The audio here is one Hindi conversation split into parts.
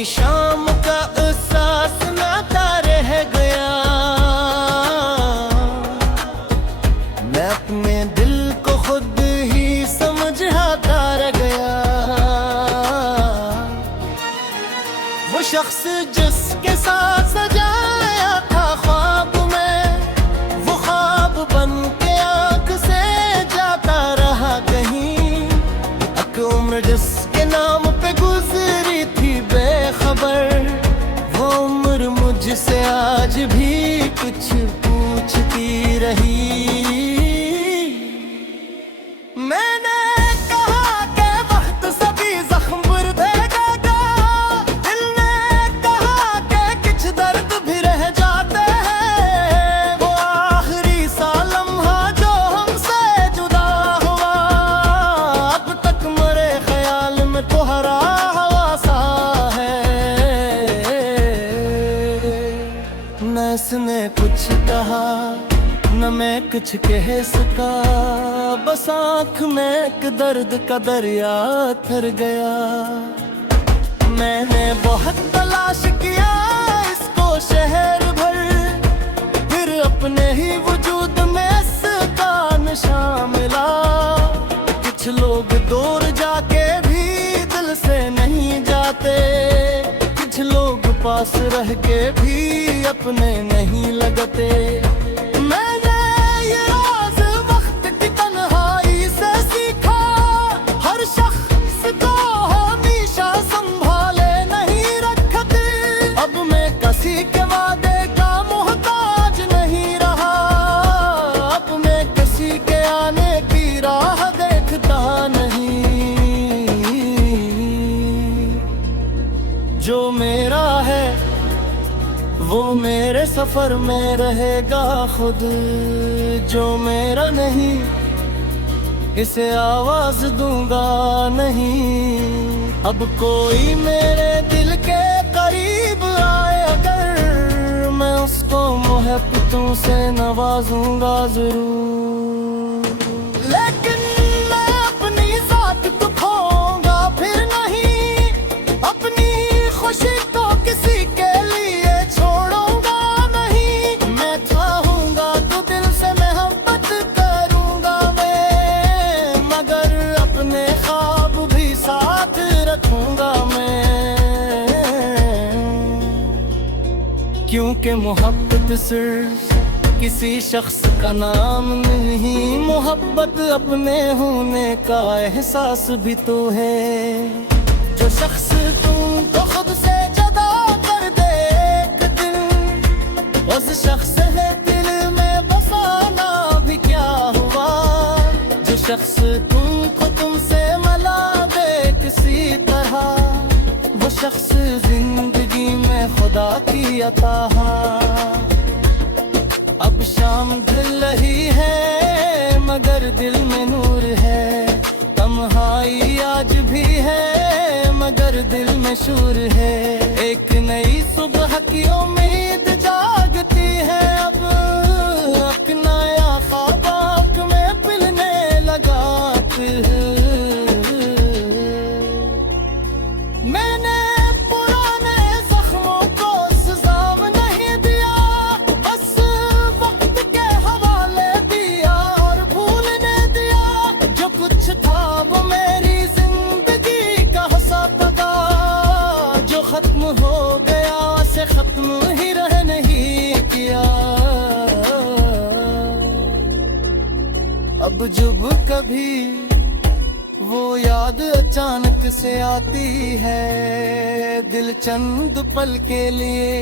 कोई शाम का एहसास नाता रह गया। मैं अपने दिल को खुद ही समझाता रह गया। वो शख्स जिसके साथ सजाया था ख्वाब में, वो ख्वाब बन के आंख से जाता रहा कहीं। एक उम्र जिसके नाम पे गुजरी थी बेखबर, वो उम्र मुझसे आज भी कुछ पूछती रही। मैंने कहा कि वक्त सभी जख्म भर देगा, दिल ने कहा कि कुछ दर्द भी रह जाते हैं। वो आखिरी सा लम्हा जो हमसे जुदा हुआ, अब तक मेरे ख्याल में तुम्हारा हवा सा है। न इसने कुछ कहा न मैं कुछ कह सका, बस आँख में एक दर्द का दरिया थर गया। मैंने बहुत तलाश किया इसको शहर भर, फिर अपने ही वजूद में इसका नशा मिला। कुछ लोग दूर जाके भी दिल से नहीं जाते, कुछ लोग पास रह के भी अपने नहीं लगते। मैंने ये राज वक्त की तन्हाई से सीखा, हर शख्स को हमेशा संभाले नहीं रखते। अब मैं किसी के वादे का मोहताज नहीं रहा, अब मैं किसी के आने की राह देखता नहीं। जो मेरा है वो मेरे सफर में रहेगा खुद, जो मेरा नहीं इसे आवाज दूंगा नहीं। अब कोई मेरे दिल के करीब आए अगर, मैं उसको मोहब्बतों से नवाजूंगा जरूर। लेकिन मैं अपनी जात को खोऊंगा फिर नहीं, अपनी खुशी को किसी के लिए छोड़ूंगा नहीं। मैं चाहूंगा तो दिल से मोहब्बत करूंगा मैं, मगर अपने ख्वाब भी साथ रखूंगा मैं। क्योंकि मोहब्बत सिर्फ किसी शख्स का नाम नहीं, मोहब्बत अपने होने का एहसास भी तो है। जो शख्स तुमको खुद से जुदा कर दे एक दिन, उस शख्स है दिल में बसाना भी क्या हुआ। जो शख्स तुमको तुमसे मिला दे किसी तरह, वो शख्स जिंदगी में खुदा की अता। अब शाम ढल रही है मगर दिल में नूर है, तन्हाई आज भी है मगर दिल में शूर है। एक नई सुबह की उम्मीद जागती है, अब एक नया ख्वाब आँख में पिलने लगा फिर। मैंने पुराने जख्मों को सजाम नहीं दिया, बस वक्त के हवाले दिया और भूलने दिया। जो कुछ था वो मेरी जिंदगी का हंसा था, जो खत्म हो गया से खत्म ही रह नहीं किया। अब जब कभी वो याद अचानक से आती है, दिल चंद पल के लिए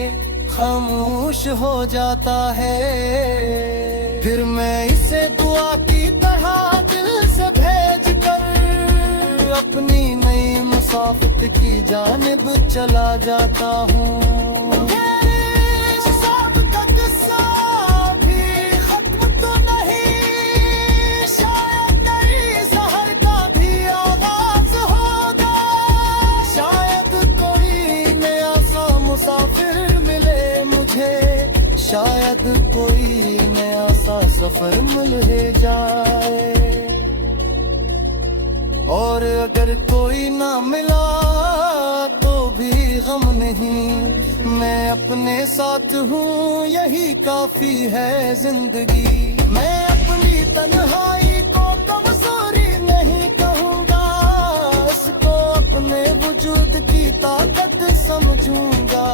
खामोश हो जाता है। फिर मैं इसे दुआ की तरह दिल से भेज कर अपनी नई मुसाफिर की जानिब चला जाता हूँ। शायद कोई नया सा सफर मिल जाए, और अगर कोई ना मिला तो भी गम नहीं, मैं अपने साथ हूँ यही काफी है जिंदगी। मैं अपनी तन्हाई को कमजोरी नहीं कहूँगा, इसको अपने वजूद की ताकत समझूंगा।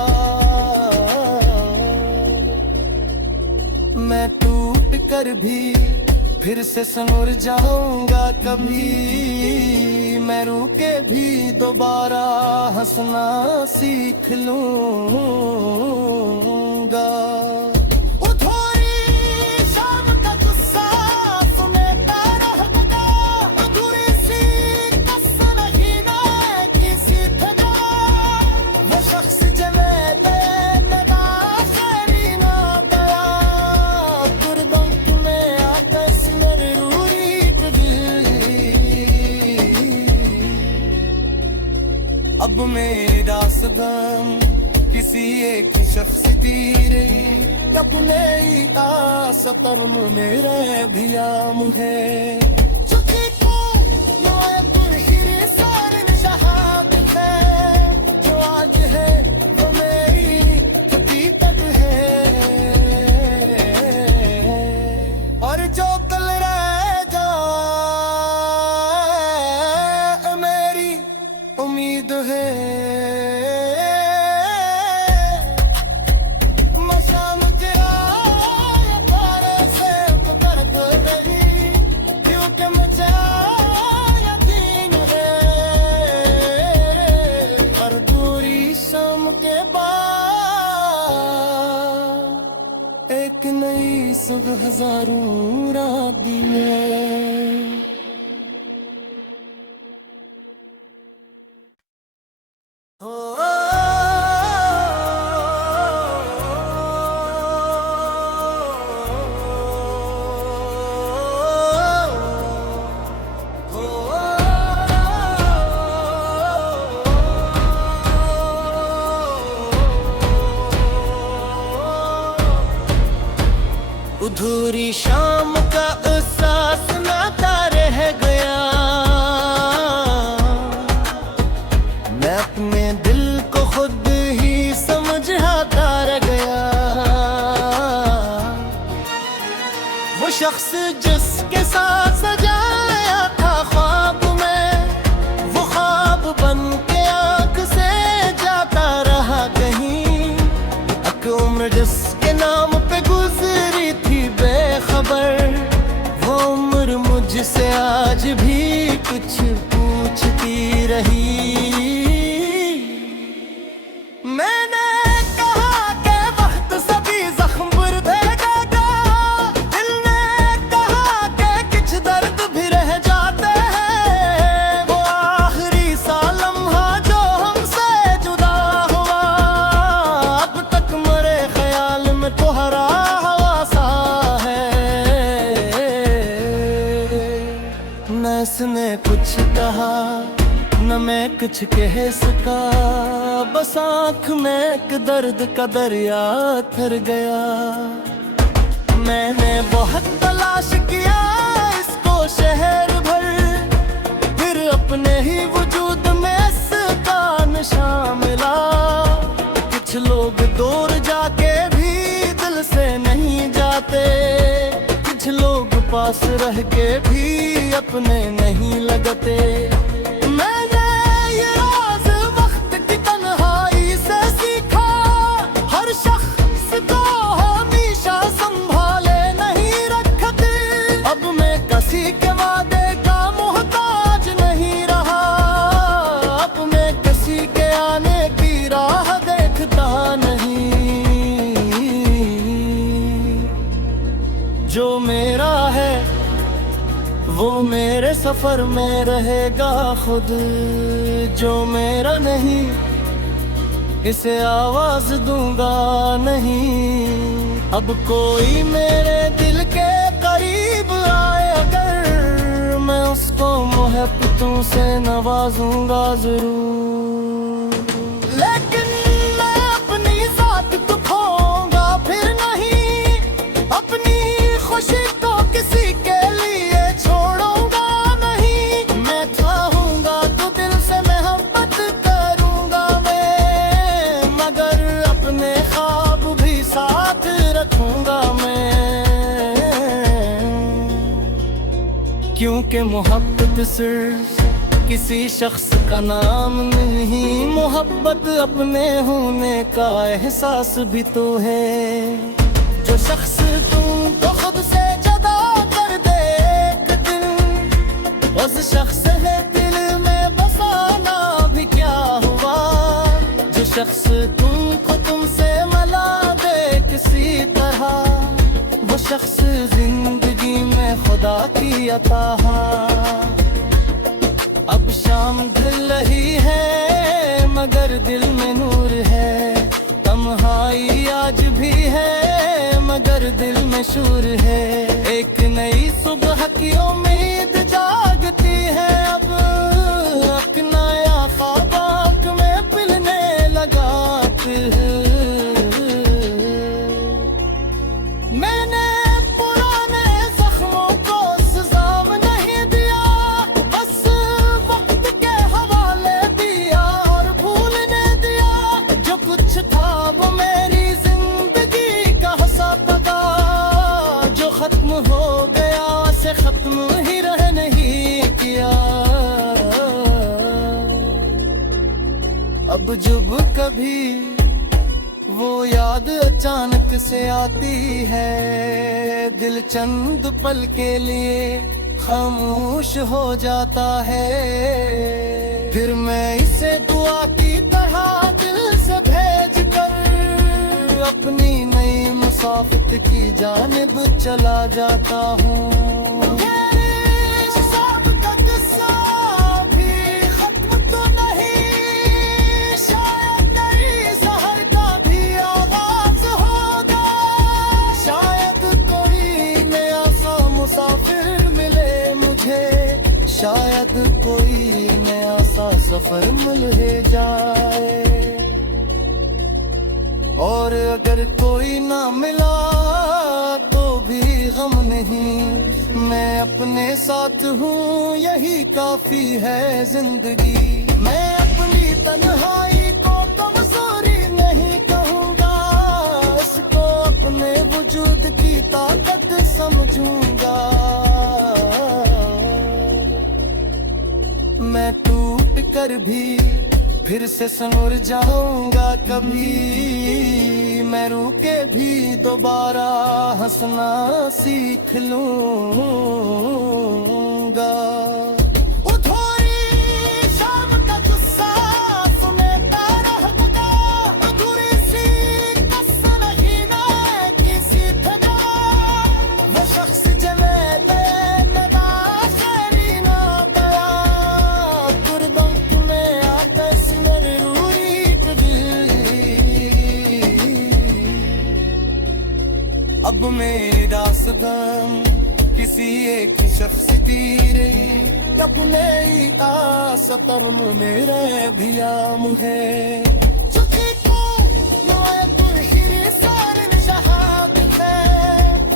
मैं टूट कर भी फिर से संवर जाऊंगा कभी, मैं रुके भी दोबारा हंसना सीख लूंगा। उधोरी शाम का गुस्सा सुनेता रहूंगा, अधूरी सी कसर ही ना किसी तरह। वो शख्स जमे बेनदा शरी ना दया, कुर्बन में आतश जरूरी अब मेरा सदम किसी एक शख्स तीरे, अपने ही सफर में मेरे भिया मुझे चुकी को शहादत है, जो आज है वो मेरी हकीकत है, और जो कल रह जाए मेरी उम्मीद है। मशाल गिराए तारे से पुकार तो रही, क्योंकि मुझे यकीन है हर दूरी शाम के बाद एक नई सुबह हजारों रात दी है। अधूरी शाम का एहसास नाता रह गया, मैं अपने दिल को खुद ही समझाता रह गया। वो शख्स जिसके साथ सजाया था ख्वाब में, वो ख्वाब बन के आंख से जाता रहा कहीं। एक उम्र जिसके नाम पे गुजरी थी बेखबर, वो उम्र मुझसे आज भी कुछ पूछती रही। मैंने कहा कि वक्त सभी जख्म भर देगा, दिल ने कहा कि कुछ दर्द भी रह जाते हैं। वो आखिरी सा लम्हा जो हमसे जुदा हुआ, अब तक मेरे ख्याल में तुम्हारा न इसने कुछ कहा न मैं कुछ कह सका, बस आँख में एक दर्द का दरिया थर गया। मैंने बहुत तलाश किया इसको शहर भर, फिर अपने ही वजूद में इसका निशान मिला। कुछ लोग दूर जाके भी दिल से नहीं जाते, कुछ लोग पास रह के भी अपने नहीं लगते। मैंने ये राज वक्त की तन्हाई से सीखा, हर शख्स को हमेशा संभाले नहीं रखते। अब मैं किसी के वादे का मोहताज नहीं रहा, अब मैं किसी के आने की राह देखता नहीं। जो मेरा है वो मेरे सफर में रहेगा खुद, जो मेरा नहीं इसे आवाज दूंगा नहीं। अब कोई मेरे दिल के करीब आए अगर, मैं उसको मोहब्बतों से नवाजूंगा जरूर। लेकिन मैं अपनी जात को खोऊंगा फिर नहीं, अपनी खुशी को किसी के लिए छोड़ूंगा नहीं। मैं चाहूंगा तो दिल से मोहब्बत करूंगा मैं, क्योंकि मोहब्बत सिर्फ किसी शख्स का नाम नहीं, मोहब्बत अपने होने का एहसास भी तो है। जो शख्स तुमको खुद से जुदा कर दे एक दिन, उस शख्स है दिल में बसाना भी क्या हुआ। जो शख्स तुमको तुमसे मिला दे किसी तरह, वो शख्स जिंदगी में खुदा की अता। अब शाम ढल रही है मगर दिल में नूर है, तन्हाई आज भी है मगर दिल में शूर है। एक नई सुबह की उम्मीद जागती है अब, एक नया ख्वाब आँख में पिलने लगा। मैंने पुराने जख्मों को सजाम नहीं दिया, बस वक्त के हवाले दिया और भूलने दिया। जो कुछ था वो मेरी जिंदगी का हंसाता था, जो खत्म हो गया से खत्म ही रह नहीं किया। अब जब कभी वो याद अचानक से आती है, दिल चंद पल के लिए खामोश हो जाता है। फिर मैं इसे दुआ की तरह दिल से भेज कर अपनी नई मुसाफिर की जानिब चला जाता हूँ। शायद कोई नया सा सफर मिल जाए, और अगर कोई ना मिला तो भी गम नहीं, मैं अपने साथ हूँ यही काफी है जिंदगी। मैं अपनी तन्हाई को कमजोरी नहीं कहूँगा, इसको अपने वजूद की ताकत समझूंगा। मैं टूट कर भी फिर से संवर जाऊंगा कभी, मैं रू के भी दोबारा हंसना सीख लूंगा। अब मेरा सगम किसी एक शख्स की रही, अपने ही आसतर मेरे भिया मुझे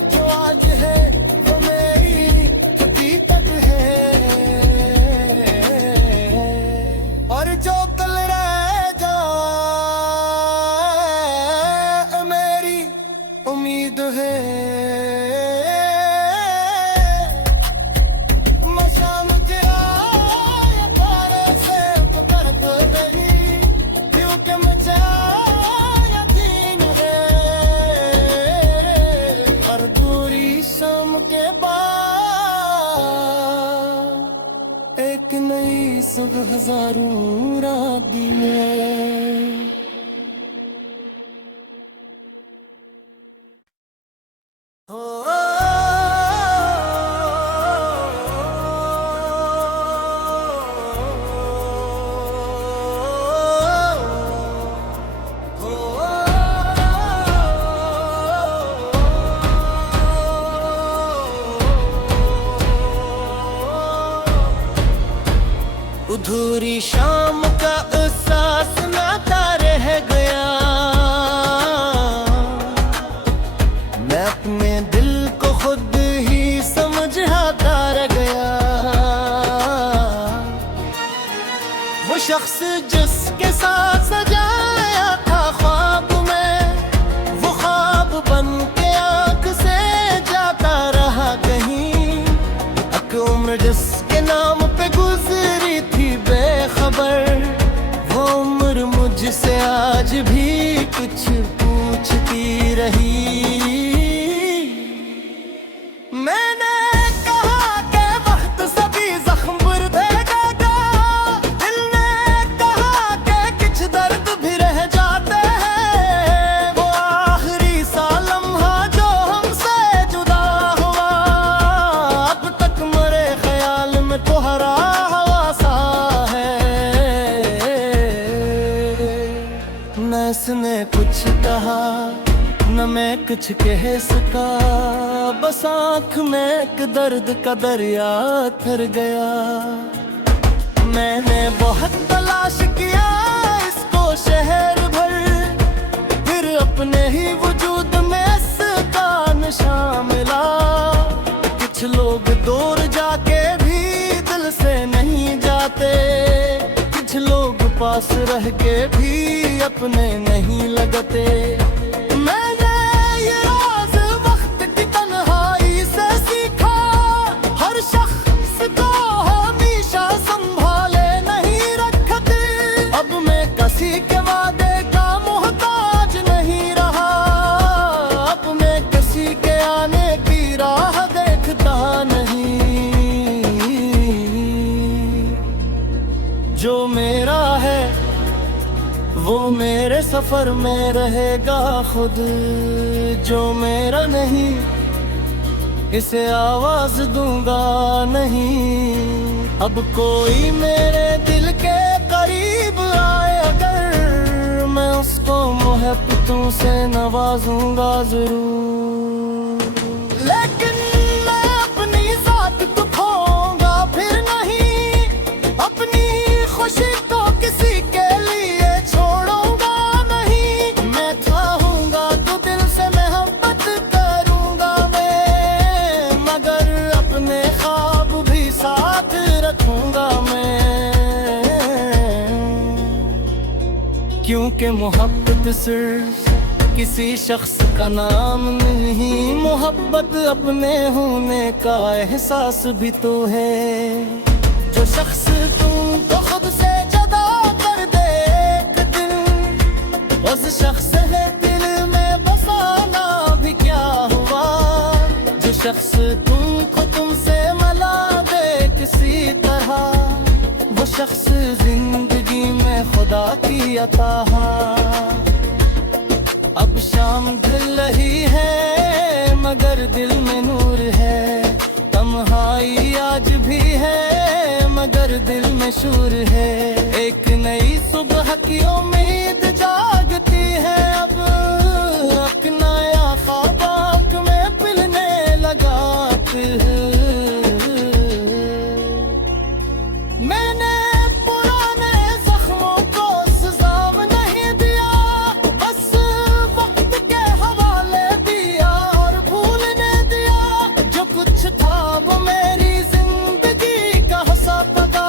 जो आज है वो मेरी हकीकत है, और जो कल रह जाए मेरी उम्मीद है। एक नई सुबह हजारों रात में अधूरी शाम का एहसास नाता रह गया, मैं अपने दिल को खुद ही समझाता रह गया। वो शख्स जिसके साथ सजाया था ख्वाब में, वो ख्वाब बन के आँख से जाता रहा कहीं। उम्र जिसके नाम पे गुजरी थी बेखबर, वो उम्र मुझसे आज भी कुछ पूछती रही। मैंने कहा कि वक्त सभी जख्म भर देगा, दिल ने कहा कि कुछ दर्द भी रह जाते हैं। वो आखिरी सा लम्हा जो हमसे जुदा हुआ, अब तक मरे ख्याल में तुम्हारा हवा सा है। न इसने कुछ कहा न मैं कुछ कह सका, बस आँख में एक दर्द का दरिया थर गया। मैंने बहुत तलाश किया इसको शहर भर, फिर अपने ही वजूद में इसका निशान मिला। कुछ लोग दूर जाके भी दिल से नहीं जाते, कुछ लोग पास रह के भी अपने नहीं लगते। किसी के वादे का मोहताज नहीं रहा, अब मैं किसी के आने की राह देखता नहीं। जो मेरा है वो मेरे सफर में रहेगा खुद, जो मेरा नहीं इसे आवाज दूंगा नहीं। अब कोई मेरे दिल के करीब आए अगर, मैं उसको मोहब्बतों से नवाजूंगा जरूर। लेकिन मैं अपनी जात को खोऊंगा फिर नहीं, अपनी खुशी को किसी के लिए छोड़ूंगा नहीं। मैं चाहूंगा तो दिल से मोहब्बत करूंगा मैं, मगर अपने ख्वाब भी साथ रखूंगा मैं। क्योंकि मोहब्बत सिर्फ किसी शख्स का नाम नहीं, मोहब्बत अपने होने का एहसास भी तो है। जो शख्स तुमको खुद से जुदा कर दे एक दिन, उस शख्स है दिल में बसाना भी क्या हुआ। जो शख्स तुमको तुमसे मिला दे किसी तरह, वो शख्स जिंदगी में खुदा की अता। अब शाम ढल रही है मगर दिल में नूर है, तन्हाई आज भी है मगर दिल में शूर है। एक नई सुबह की उम्मीद जागती है अब, एक नया ख्वाब आँख में पिलने लगा। मैंने पुराने जख्मों को सजाम नहीं दिया, बस वक्त के हवाले दिया और भूलने दिया। जो कुछ था वो मेरी जिंदगी का हंसा पता,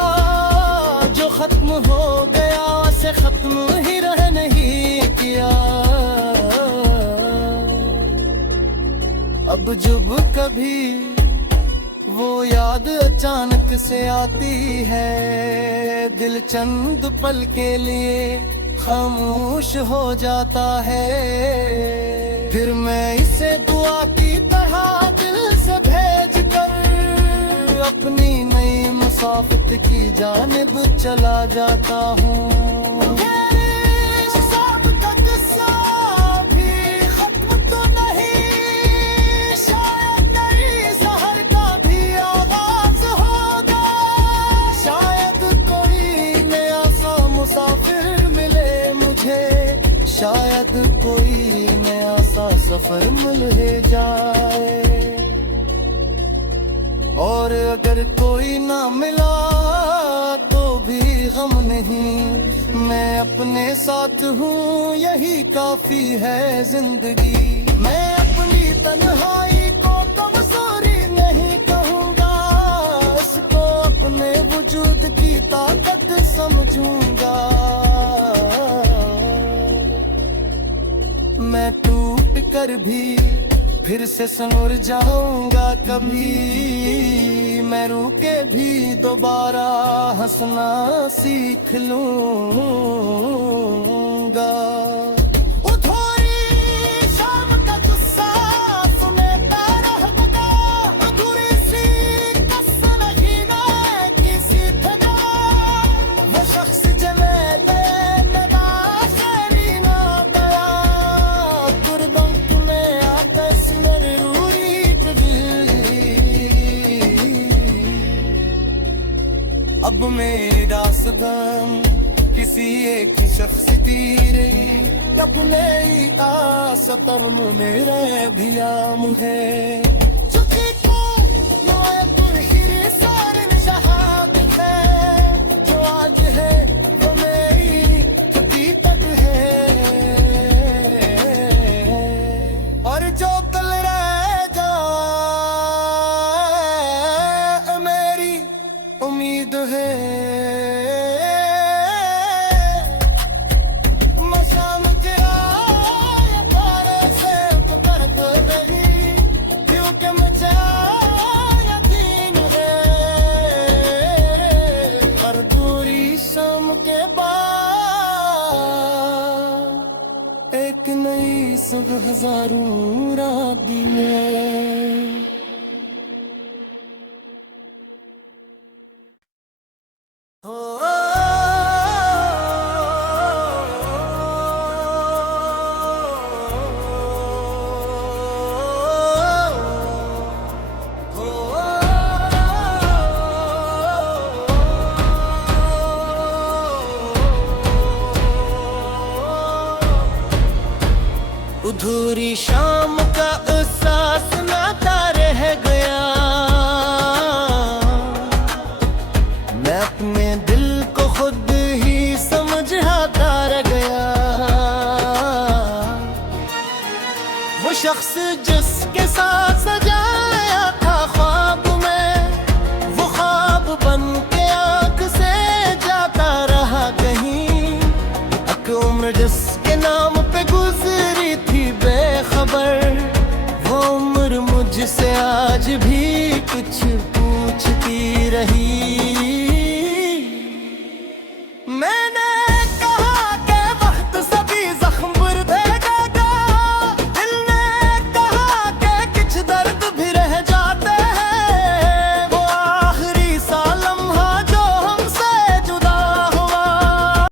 जो खत्म हो गया उसे खत्म ही रह नहीं किया। अब जब कभी वो याद अचानक से आती है, दिल चंद पल के लिए खामोश हो जाता है। फिर मैं इसे दुआ की तरह दिल से भेज कर अपनी नई मुसाफिर की जानिब चला जाता हूँ। शायद कोई नया सा सफर मिल जाए, और अगर कोई ना मिला तो भी गम नहीं, मैं अपने साथ हूँ यही काफी है जिंदगी। मैं अपनी तन्हाई को कमजोरी नहीं कहूँगा, इसको अपने वजूद की ताकत समझूंगा। मैं टूट कर भी फिर से संवर जाऊंगा कभी, मैं रुके भी दोबारा हंसना सीख लूंगा। अब मेरी दास्तान किसी एक शख्स की रही, अपने ही आसतर मेरे भिया मुझे जो आज है वो मेरी हकीकत है, और जो कल रह जाए मेरी उम्मीद है। एक नई सुबह हजारों रात में अधूरी शाम का एहसास नाता रह गया, मैं अपने दिल को खुद ही समझाता रह गया। वो शख्स जिसके साथ सजाया था ख्वाब में, वो ख्वाब बन के आंख से जाता रहा कहीं। एक उम्र जिसके नाम पे गुजरी थी बेखबर, वो उम्र मुझसे आज भी कुछ पूछती रही। मैं